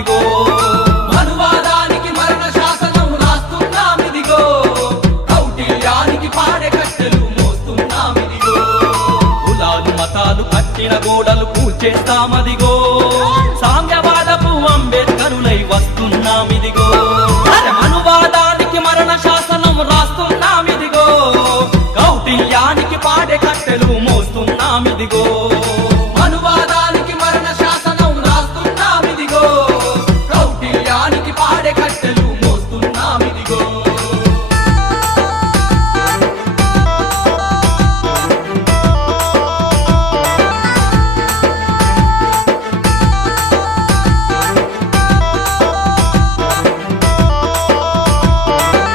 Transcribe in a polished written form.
రాస్తున్నామిదిగో, మనువాదానికి మరణ శాసనం రాస్తున్నామిదిగో, కౌటిల్యానికి పాడే కట్టెలు మోస్తున్నామిదిగో, కులాలు మతాలు కట్టిన గోడలు కూల్చేస్తామదిగో,